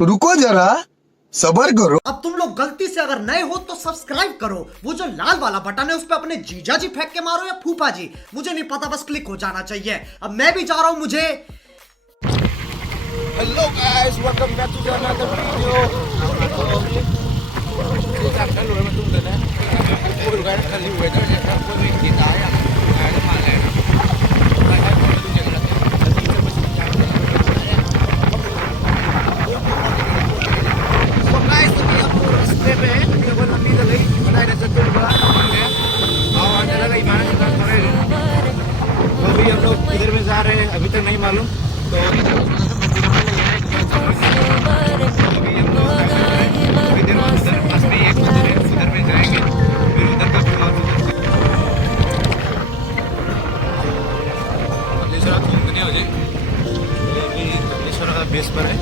रुको जरा, सबर करो। अब तुम लोग गलती से अगर नए हो तो सब्सक्राइब करो, वो जो लाल वाला बटन है उस पे अपने जीजा जी फेंक के मारो या फूफा जी, मुझे नहीं पता, बस क्लिक हो जाना चाहिए। अब मैं भी जा रहा हूं, मुझे Hello guys, welcome back to another video. अभी हम लोग किधर में जा रहे हैं अभी तक नहीं मालूम, तो अभी हम लोग थोड़ी देर बाद उधर पास में एक मंदिर है, उधर में जाएंगे, फिर उधर का व्यू आप कमलेश्वर घूमने हो जाए। ये कमलेश्वर का बेस पर है,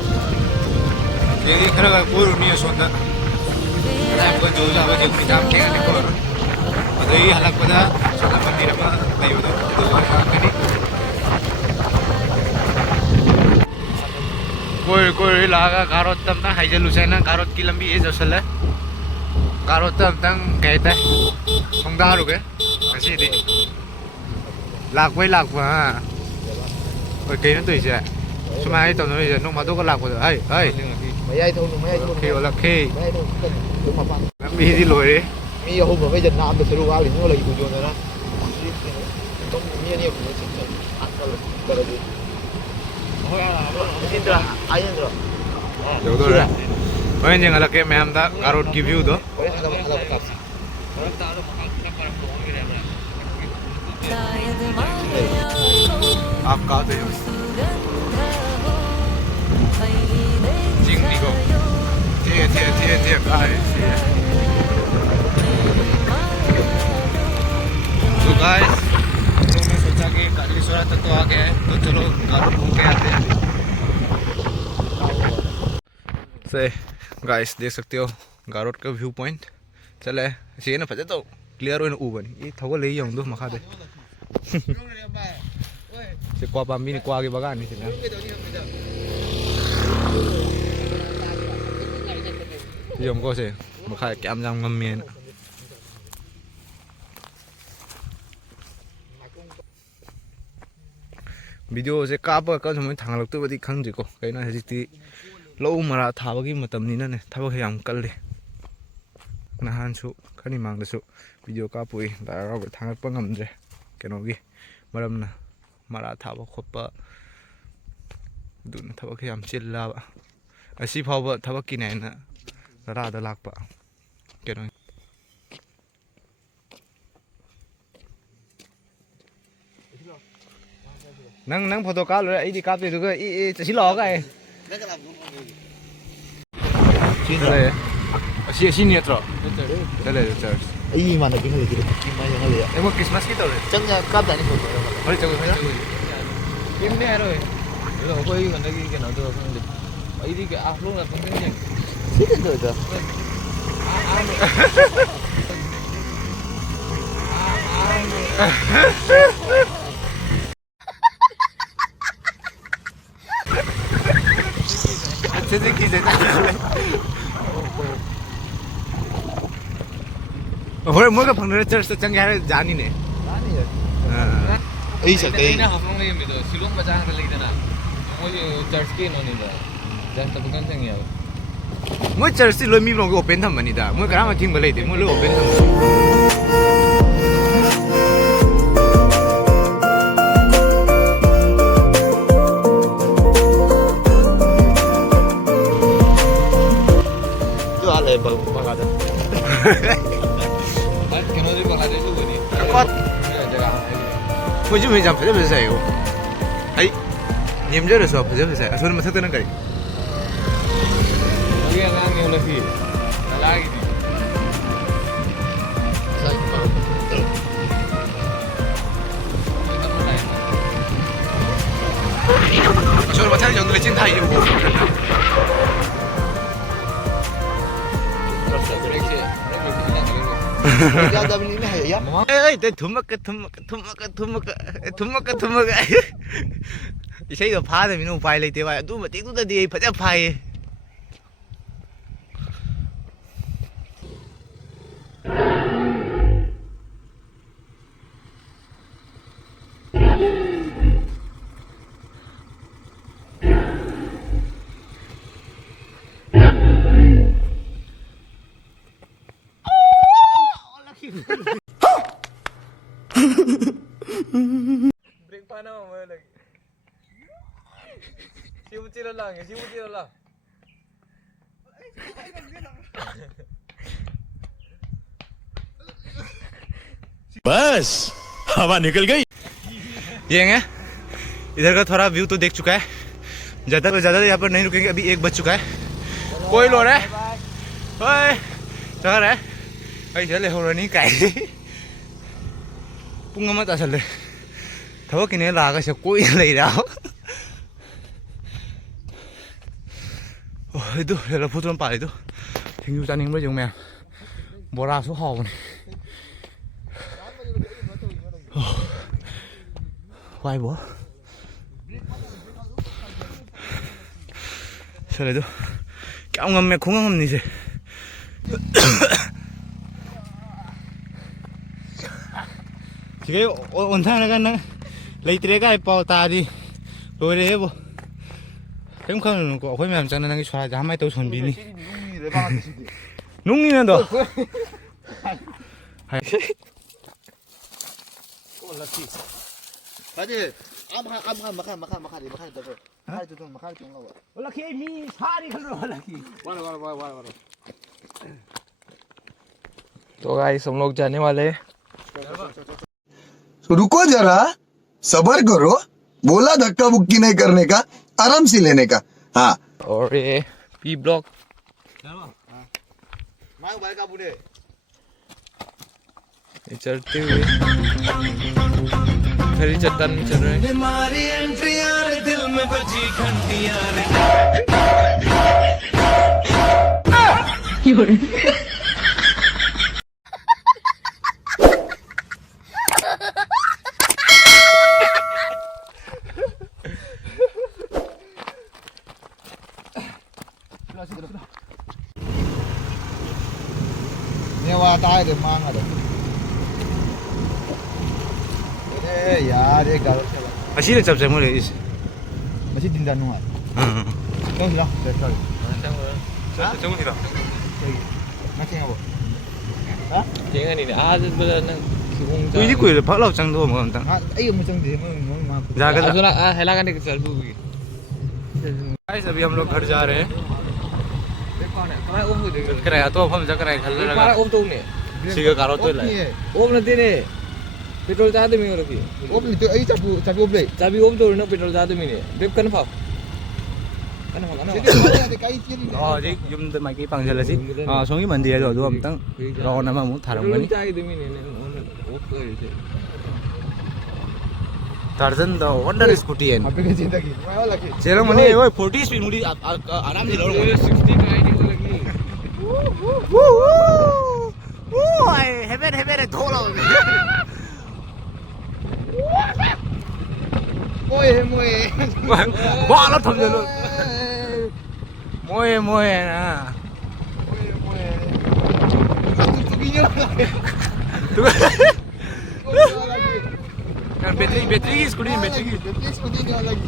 ये खरा का पूरा नहीं है सोना आपको जो जावे के अपनी जाम के नहीं पर अदई हलक पदा सोना मंदिर में नहीं होता तो कोई लागा कारot तमना हाइजलु सेना कारot की लंबी है जसल है कारot तम कहता है संदा रुके ऐसे दी लाख हां कोई कहीं तो इसे सुमाई तो नहीं है नो मदो का लाख है हाय Mày thôi, mày thôi. khi là khi Mày thôi, đúng mà bạn. mi đi lùi đi Mi hôm rồi bây giờ làm được sự qua liền nó là gì rồi đó. Trong mi này cũng chính là ăn cái là gì. Thôi à, xin được, ai xin được. được rồi vậy nhưng là cái mẹ em đã कारot की view đó आप कहाँ थे जिंग को थे तो guys हमने सोचा कि कालीश्वरा तक तो आ गए हैं, तो चलो कारot घूम के आते हैं। से गाइस देख सकते हो कारot का व्यू पॉइंट चले से ना फजे तो क्लियर होने ऊबनी ये थगो ले यंग दो मखा दे से क्वा पामी ने क्वा के बगान नहीं से यंग को से मखा कैम जाम गम्मेन वीडियो से काप का समय थांगलक्तबदी खंगजिको कइना हजिति लो मरा थाबगी मतमनिना ने थबक याम कल्ले नहानसु खनि मांगदसु वीडियो कापुई दाराव थांगलप ngamdre केनोगी मरमना मरा थाब खोपा दुन थबक याम चिल्लाबा असी फावबा थबक किनाइना रादा लाकपा केनो नंग फोटो का लो आई दी कापे दुगा ई चसी लो गाय चले असी नेत्रो चले church Ai mà nó cái này thì mai nó liền. em Christmas की तो Chắc là cắt lại đi rồi. अरे चलो Em nè rồi. Rồi quay mình đây cái nào được không được. Ấy đi cái áp luôn là không cái gì. Xít được rồi. अच्छे से खींचे hồi mỗi cái phần nữa chơi chẳng nghe जानी ने Ý sợ cái. Ini हम लोग ये में तो शिलोंग बजांग रह लेकिन ना मुझे चर्च के नोनी दा जहाँ तक बुkan तंग यार mỗi chơi si lôi mi long cái open thầm mà nida mỗi cái nào mà kinh bể thì mỗi lôi open thầm Itu ada bang ada. cái nó đi bằng lại đấy luôn đi con jaga tôi chỉ mới làm phải phải sao ấy niệm giờ rồi sao phải sao sao mà thắc nó cái lagi yang ngang lagi lagi di sao mà thấy những người trên thầy yêu ê ê thumaka 이세이도 파되면 우파이 레이테 와 두 마틱두다디 파자 파이 Break paano mo lagi? Simuti lang, simuti lang. बस हवा निकल गई। ये है इधर का थोड़ा view तो देख चुका है ज़्यादा यहाँ पर नहीं रुकेंगे अभी 1 बज चुका है कोई लो रहा है ओए चल रहा है अरे चले हो रहा नहीं काहे पुंगा मत चले थोड़ा किन्हें लागा से कोई नहीं रहा ओह इधर ये लोग फुटबॉल पाले तोทิ้งจานนี้ไม่ยังแม่โบราณสุดหอมวายบัวเสร็จแล้วแกเอาเงินแม่คงเอาเงินนี่สิทีนี้วันท่านั้นกันนะเลยตีเด็กไอ้ปอตาดิโดยเดี๋ยวบ่เพิ่มขึ้นก็ค่อยแม่จังนั้นก็ช่วยจะทำให้ตัวชนบินนี่นุ่งนี่นั่นตัว맞지? 마카 저거. 마카 좀 나와. 올라키 미 살이 흘러 올라키 वाला तो गाइस हम लोग जाने वाले हैं तो रुको जरा सबर करो बोला धक्का बुक्की नहीं करने का आराम से लेने का हाँ और ये पी ब्लॉक मायो बाइक का बुढ़े ये चलते हुए खरी चट्टान में चल रहे हैं ये वाला टायर दे मांगा दे यार ये गाड़ी चला 아시는 잡자 뭐래 이제 masih tindak nuat kau hilang betul 정훈이다 masih apa Jangan ini ada sebenarnya kiung 또 이리고 이래 발라우 장도 뭐 한다 ayo macam dia mau जाकर सुना हेला करने के चल दूंगी गाइस अभी हम लोग घर जा रहे हैं कौन है कहाँ ओम तो देख कराया तो अब हम जा कराया खल कहाँ लगा ओम तो ने सीगा कारो तो ला ओम नती ने पेट्रोल चाहते मी और की om itu ayo capu om deh चाबी ओम तो ना पेट्रोल चाहते मी ने बेब कन फाव jadi ada kait kiri 어 지금 좀 많이 방절라지 아 송이 만디에도 도 아무튼 러나마 뭐 다른 거니 चाहते मी ने ओने ओके इसे टार्जन द वंडर स्कूटी है apa ke cinta ki mau lagi चलो मने ओए 40 स्पीड मुड़ी आराम से लो 60 का आईडी लगी ओए हेबे धोला moe 뭐하러 덤벼 뭐해 나 tubinya lagi kan bateri scooty bateri tubinya lagi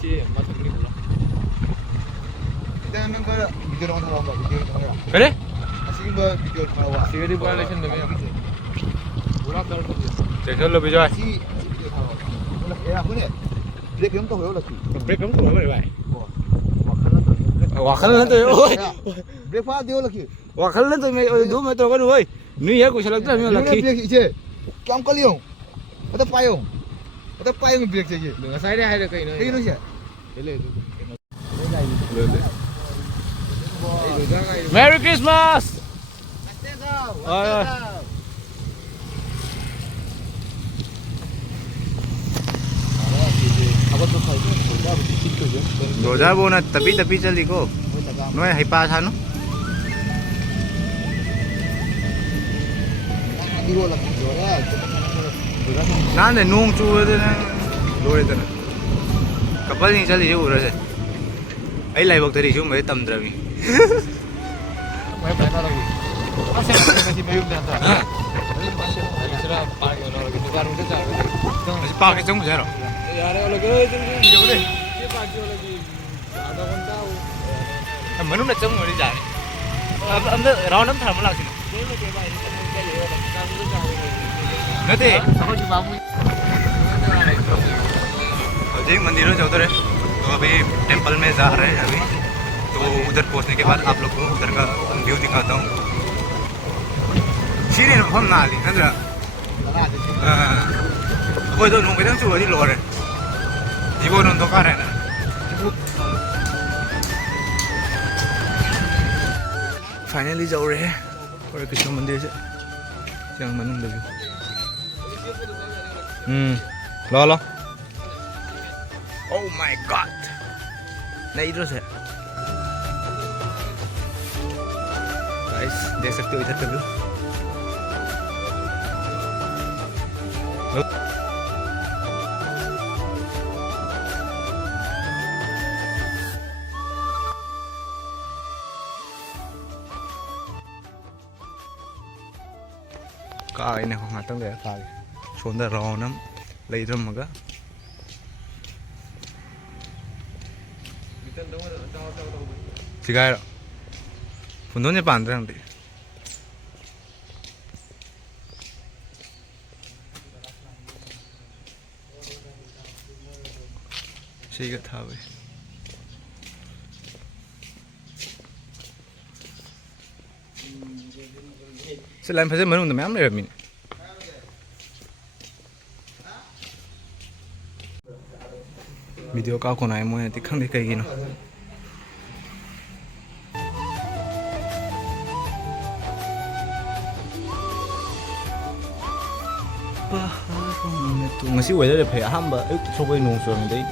सी मतलब नहीं बोला kita nang kau video orang tahu apa video orang 그래? asing ba video orang cigarette violation में पूरा कर दो चलो Bijoy si video tahu lah ya punya break yang tahu lagi break हम तो हो भाई wah वाखल तो ओए break pa dia lagi वाखल तो मैं 2 मीटर कर ओए न्यू ईयर को लगता है मैं lucky break ije kam kali yong atau payung break saja dengan saya ada kayak ini ini sih 메리 크리스마스 रोजा बोना तभी चली को मैं है पास आनो Diro lagi juara, Nanti nung cuy itu nang lori itu nang. Kapal ini jadi jauh rasa. Ayo lagi waktu itu cuma hitam terapi. Mau berapa lagi? Masih belum datang. Masih sudah pakai orang lagi tukar udah cari. Masih pakai cuma zero. Ya ada lagi itu. Ya udah. Dia pakai lagi. Ada orang tahu. Mana nak cuma di jari. Ambil round am thamal lagi. Nanti. Aku cuma mau. Ajay मंदिर में जाओ तो अभी temple में जा रहे हैं अभी तो उधर पहुंचने के बाद आप लोग को उधर का व्यू दिखाता हूँ सीढ़ी हम नाली नजर कोई तो नूंगे तो चुआ नहीं लोरे जीवन उन तो कर रहे ना फाइनली जाओ रहे हैं और कृष्ण मंदिर से yang mana lagi lo oh my god naik terus ya guys देख सकते हो इधर का view cái này không hạt tăng để phải xuống đây rò lắm lấy râm mà cái 지가요. 분노네 반대한데. 시가 타고. Selain pasal mana untuk mana ada min? Video kau kau naik mau nanti kan kayak gini. Ngasi weather phải hamba sobai nung su ngai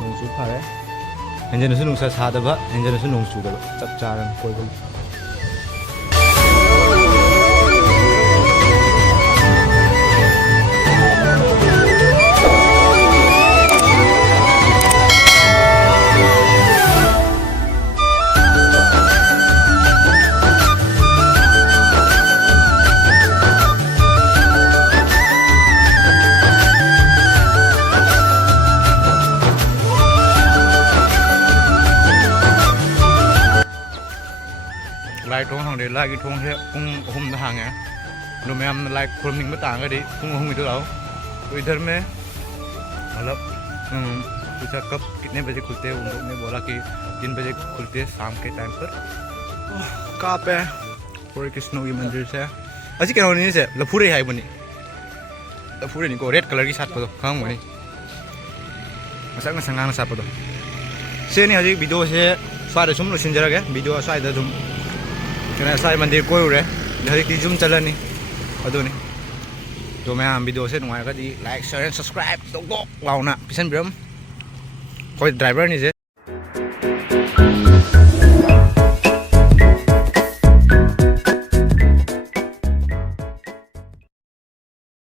nung su phare henjana su nung sa sa da ba henjana su nung su da ba chap charan koi ba lại thong hàng để lại cái thong here cũng hôm hàng á, rồi mấy em lại cùng mình mới tàng cái đấy cũng không được đâu, rồi इधर में मतलब पूछा कब कितने बजे खुलते हैं उन लोग ने बोला कि 3 बजे खुलते हैं शाम के टाइम पर कहाँ पे पूरे कृष्ण की मंदिर से अजी क्या होने से लफूरे है बनी लफूरे नहीं को रेड कलर की शर्ट पर कहाँ बनी मसाक में संगान शर्ट पर से नहीं अजी वीडियो से सारे सुन लो सिंजर के video side zoom kena sai mandir koi ure dari ti zoom chalani adu ni to me am video se nuai ka di like share and subscribe tok tok launa pisan biram koi driver ni je